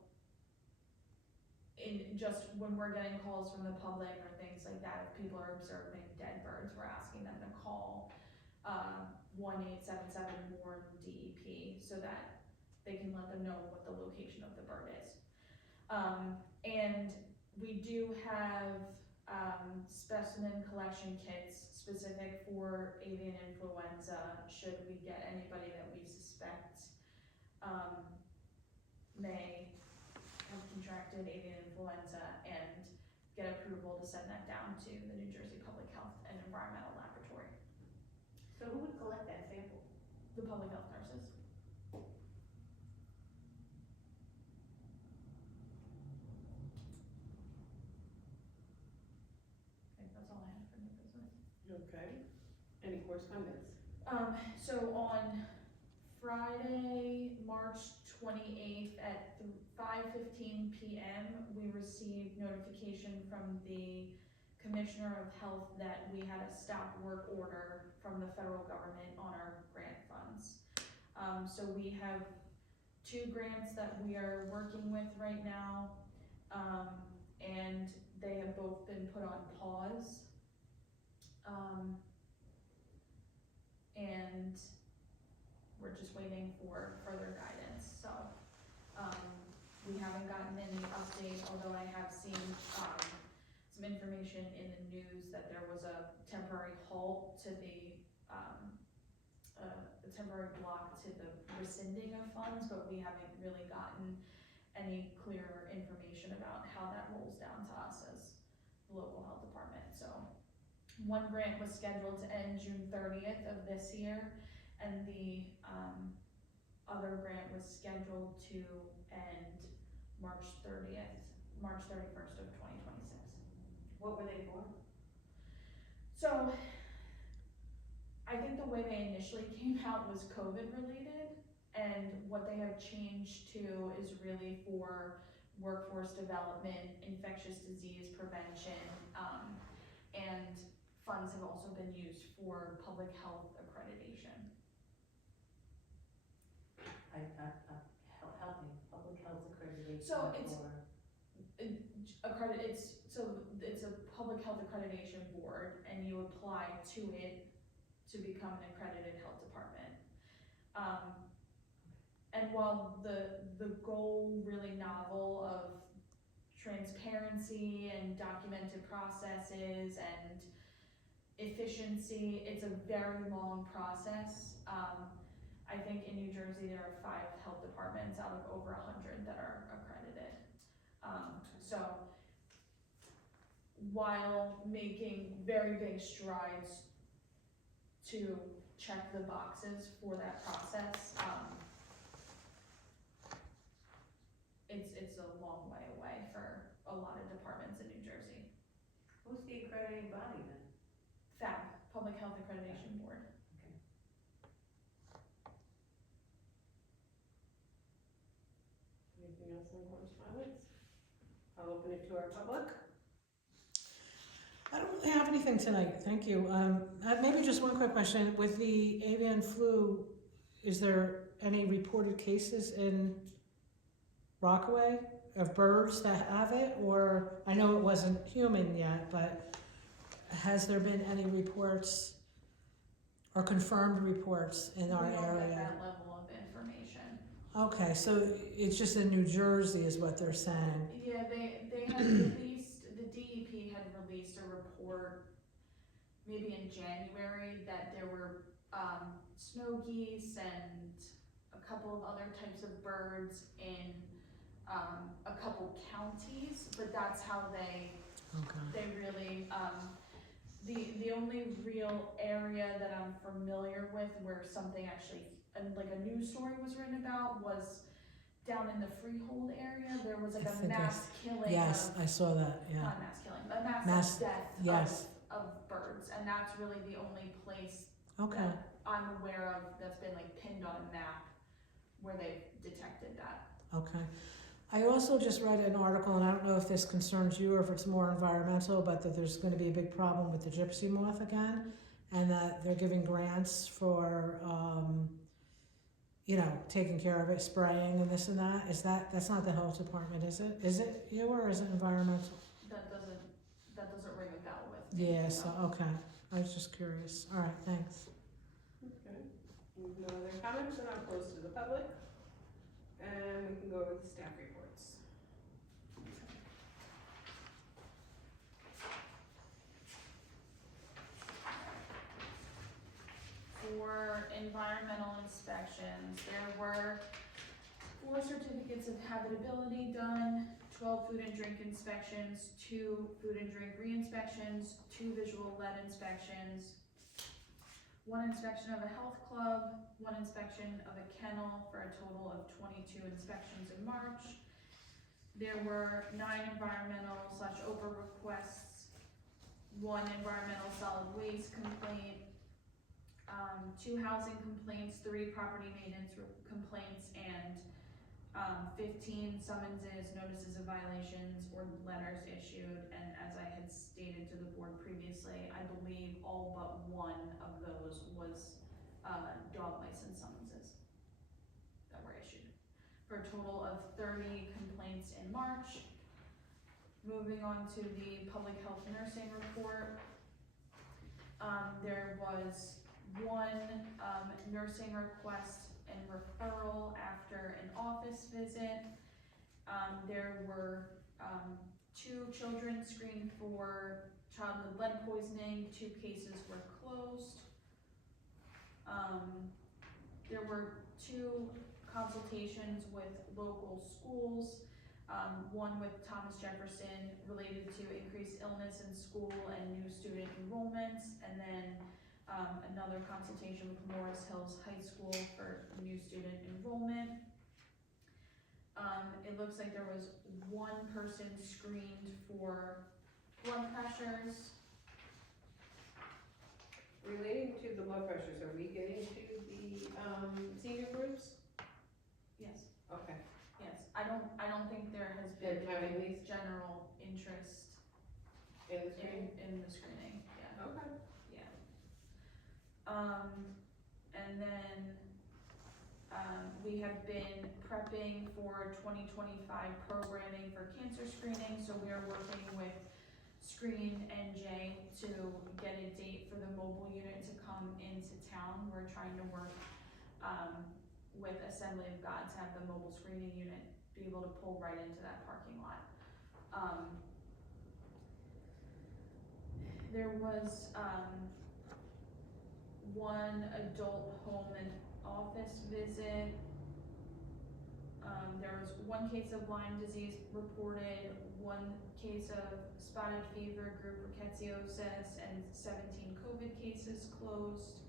just when we're getting calls from the public or things like that, if people are observing dead birds, we're asking them to call 1-877-WARN-DEP so that they can let them know what the location of the bird is. And we do have specimen collection kits specific for avian influenza should we get anybody that we suspect may have contracted avian influenza, and get approval to send that down to the New Jersey Public Health and Environmental Laboratory. So who would collect that sample? The public health nurses. Okay, that's all I have for new business. Okay. Any correspondence? So on Friday, March 28th at 5:15 p.m., we received notification from the Commissioner of Health that we had a stop work order from the federal government on our grant funds. So we have 2 grants that we are working with right now, and they have both been put on pause. And we're just waiting for further guidance. So we haven't gotten any update, although I have seen some information in the news that there was a temporary halt to the temporary block to the rescinding of funds, but we haven't really gotten any clearer information about how that rolls down to us as the local health department. So one grant was scheduled to end June 30th of this year, and the other grant was scheduled to end March 31st of 2026. What were they for? So I think the way they initially came out was COVID related, and what they have changed to is really for workforce development, infectious disease prevention, and funds have also been used for public health accreditation. Helping, public health accreditation. So it's- for- It's a public health accreditation board, and you apply to it to become an accredited health department. And while the goal really novel of transparency and documented processes and efficiency, it's a very long process. I think in New Jersey there are 5 health departments out of over 100 that are accredited. So while making very big strides to check the boxes for that process, it's a long way away for a lot of departments in New Jersey. Who's the accrediting body then? FAB, Public Health Accreditation Board. Anything else on correspondence? I'll open it to our public. I don't really have anything tonight, thank you. Maybe just one quick question. With the avian flu, is there any reported cases in Rockaway of birds that have it? Or, I know it wasn't human yet, but has there been any reports or confirmed reports in our We don't area? get that level of information. Okay, so it's just in New Jersey is what they're saying. Yeah, they had released, the DEP had released a report maybe in January that there were snow geese and a couple of other types of birds in a couple counties, but that's how they really, the only real area that I'm familiar with where something actually, like a news story was written about was down in the Freehold area. There was like I a think mass killing Yes, of, I saw that, yeah. not mass killing, a mass Mass- death yes. of birds, and that's really the only place Okay, that I'm aware of that's been like pinned on a map where they've detected that. okay. I also just read an article, and I don't know if this concerns you or if it's more environmental, but that there's gonna be a big problem with the gypsy moth again, and that they're giving grants for, taking care of it, spraying and this and that. That's not the health department, is it? Is it you or is it environmental? That doesn't ring a bell with me. Yeah, so, okay. I was just curious. All right, thanks. Okay. No other comments, and I'll close to the public. And we can go with the staff reports. For environmental inspections, there were 4 certificates of habitability done, 12 food and drink inspections, 2 food and drink re-inspections, 2 visual lead inspections, 1 inspection of a health club, 1 inspection of a kennel, for a total of 22 inspections in March. There were 9 environmental/OPA requests, 1 environmental solid waste complaint, 2 housing complaints, 3 property maintenance complaints, and 15 summonses, notices of violations, or letters issued. And as I had stated to the board previously, I believe all but 1 of those was dog license summonses that were issued, for a total of 30 complaints in March. Moving on to the public health nursing report, there was 1 nursing request and referral after an office visit. There were 2 children screened for childhood lead poisoning, 2 cases were closed. There were 2 consultations with local schools. one with Thomas Jefferson related to increased illness in school and new student enrollments, and then another consultation with Morris Hills High School for new student enrollment. It looks like there was one person screened for blood pressures. Relating to the blood pressures, are we getting to the, senior groups? Yes. Okay. Yes, I don't think there has been They're having these general interest in the screen? in the screening, yeah, Okay. yeah. And then, we have been prepping for 2025 programming for cancer screening, so we are working with Screen NJ to get a date for the mobile unit to come into town. We're trying to work, with Assembly of God to have the mobile screening unit be able to pull right into that parking lot. There was, one adult home and office visit. There was one case of Lyme disease reported, one case of spotted fever, group rickettsiosis, and 17 COVID cases closed.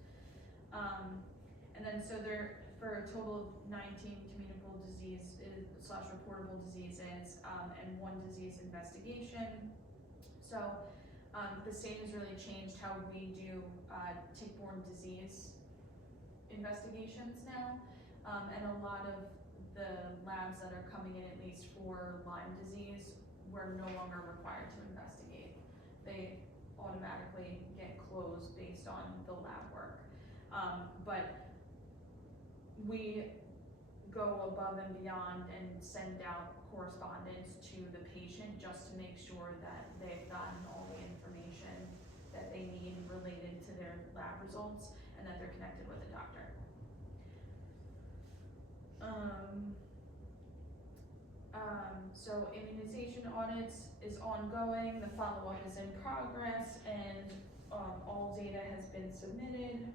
And then so there, for a total of 19 communicable disease slash reportable diseases, and one disease investigation. So, the state has really changed how we do, tick-borne disease investigations now. And a lot of the labs that are coming in, at least for Lyme disease, we're no longer required to investigate. They automatically get closed based on the lab work. But we go above and beyond and send out correspondence to the patient just to make sure that they've gotten all the information that they need related to their lab results and that they're connected with a doctor. So immunization audits is ongoing, the follow-up is in progress, and all data has been submitted.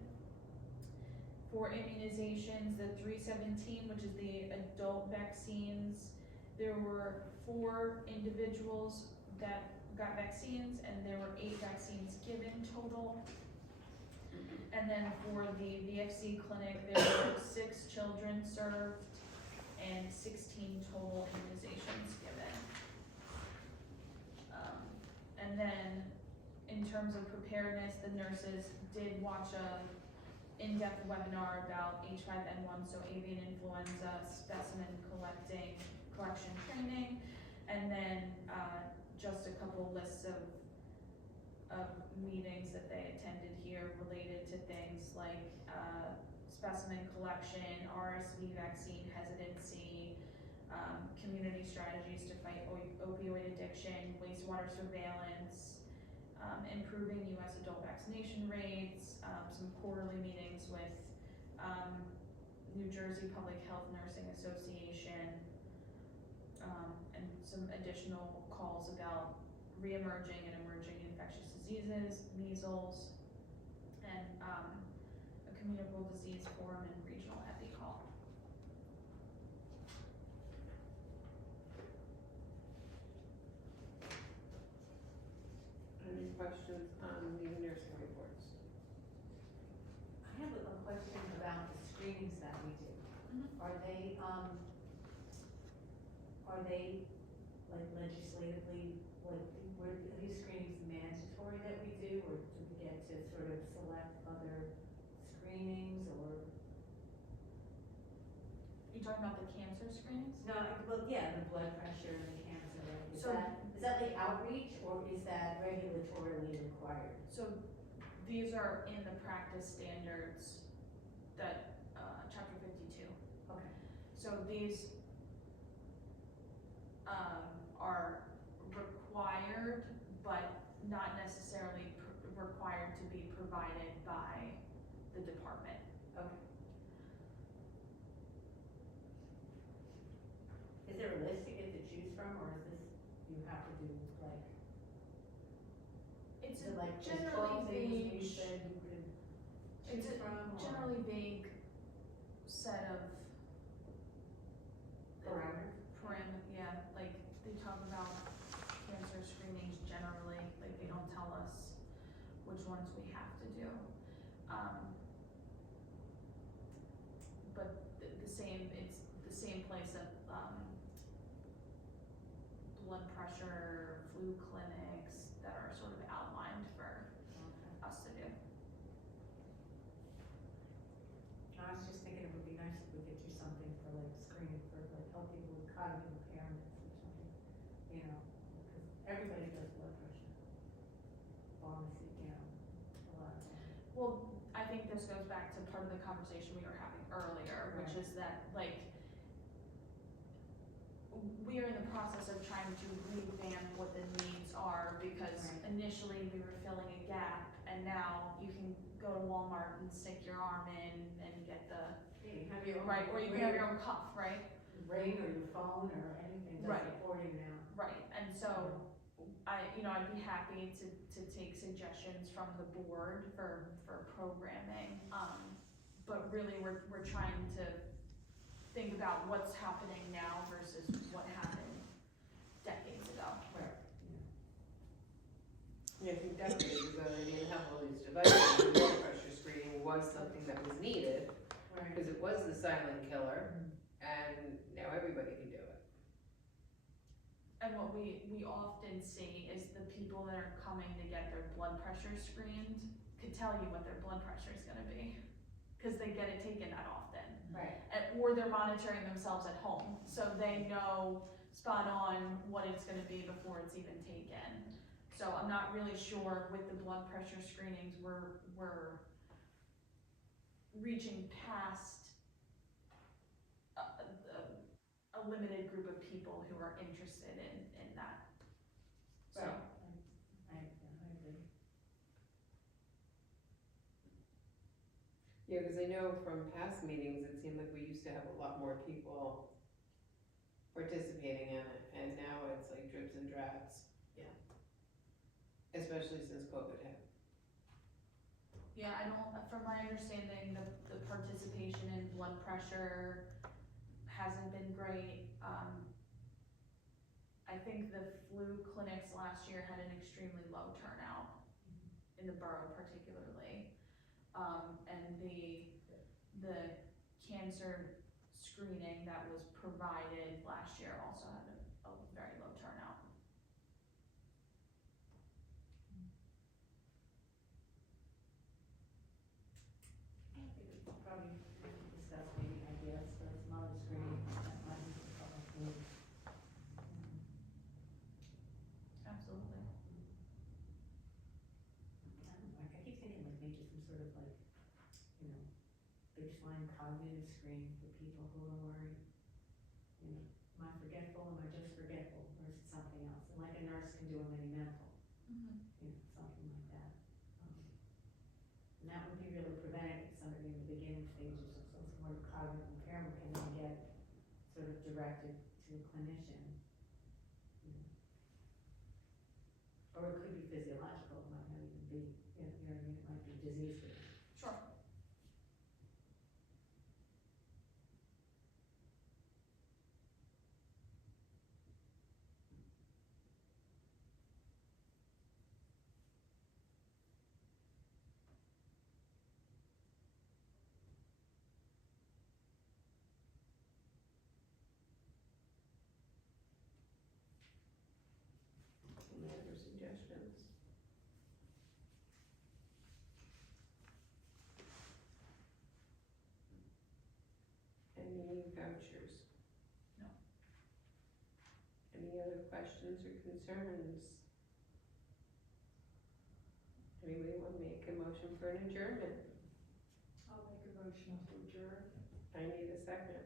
For immunizations, the 317, which is the adult vaccines, there were 4 individuals that got vaccines, and there were 8 vaccines given total. And then for the VFC clinic, there were 6 children served and 16 total immunizations given. And then in terms of preparedness, the nurses did watch a in-depth webinar about H5N1, so avian influenza, specimen collection training, and then just a couple lists of meetings that they attended here related to things like specimen collection, RSV vaccine hesitancy, community strategies to fight opioid addiction, wastewater surveillance, improving U.S. adult vaccination rates, some quarterly meetings with New Jersey Public Health Nursing Association, and some additional calls about re-emerging and emerging infectious diseases, measles, and a communicable disease forum and regional epi call. Any questions on the nursing reports? I have a question about the screenings that we do. Are they like legislatively, like, are these screenings mandatory that we do, or do we get to sort of select other screenings, or? You talking about the cancer screenings? No, well, yeah, the blood pressure and the cancer, right? Is So- that like outreach, or is that regulatorily required? So these are in the practice standards that, chapter 52. Okay. So these, are required, but not necessarily required to be provided by the department. Okay. Is there a list to get to choose from, or is this, you have to do like? It's Is it like just generally 12 things we vague, said you could it's choose a from, or generally vague set of parameters? yeah, like same place that, blood pressure, flu clinics that are sort of outlined for us to do. I was just thinking it would be nice if we could do something for like screening for like help people with cognitive impairments or something, you know, because everybody does blood pressure. Pharmacy, you know, a lot of them. Well, I think this goes back to part of the conversation we were having earlier, which is that, like, we are in the process of trying to revamp what the needs are, because Right. initially we were filling a gap, and now you can go to Walmart and stick your arm in and get the, Yeah, you have your own. right, or you can have your own cuff, right? Ring or your phone or anything does Right. it for you now. Right, and so, I'd be happy to take suggestions from the board for programming, but really, we're trying to think about what's happening now versus what happened decades ago. Right. Yeah, I think definitely because I didn't have all these devices, the blood pressure screening was something that was needed, Right. because it was the silent killer, and now everybody can do it. And what we often see is the people that are coming to get their blood pressure screened could tell you what their blood pressure is gonna be, cause they get it taken that often. Right. Or they're monitoring themselves at home, so they know spot on what it's gonna be before it's even taken. So I'm not really sure with the blood pressure screenings, we're reaching past a limited group of people who are interested in that. So, Right. I agree. Yeah, because I know from past meetings, it seemed like we used to have a lot more people participating in it, and now it's like drips and drabs. Yeah. Especially since COVID hit. yeah, from my understanding, the participation in blood pressure hasn't been great. I think the flu clinics last year had an extremely low turnout in the borough particularly. And the cancer screening that was provided last year also had a very low turnout. I think we could probably discuss maybe ideas for some other screening that might be a couple of things. Absolutely. I don't know, I keep thinking like maybe some sort of like, you know, baseline cognitive screen for people who are worried. You know, am I forgetful, am I just forgetful, or is it something else? And like a nurse can do a mini mental, you know, something like that. And that would be really preventing somebody in the beginning stages of some sort of cognitive impairment can then get sort of directed to a clinician. You know. Or it could be physiological, it might not even be, you know what I mean, it might be disease related. Sure. Any other suggestions? Any vouchers? No. Any other questions or concerns? Anybody want to make a motion for an adjournment? I'll make a motion to adjourn. I need a second.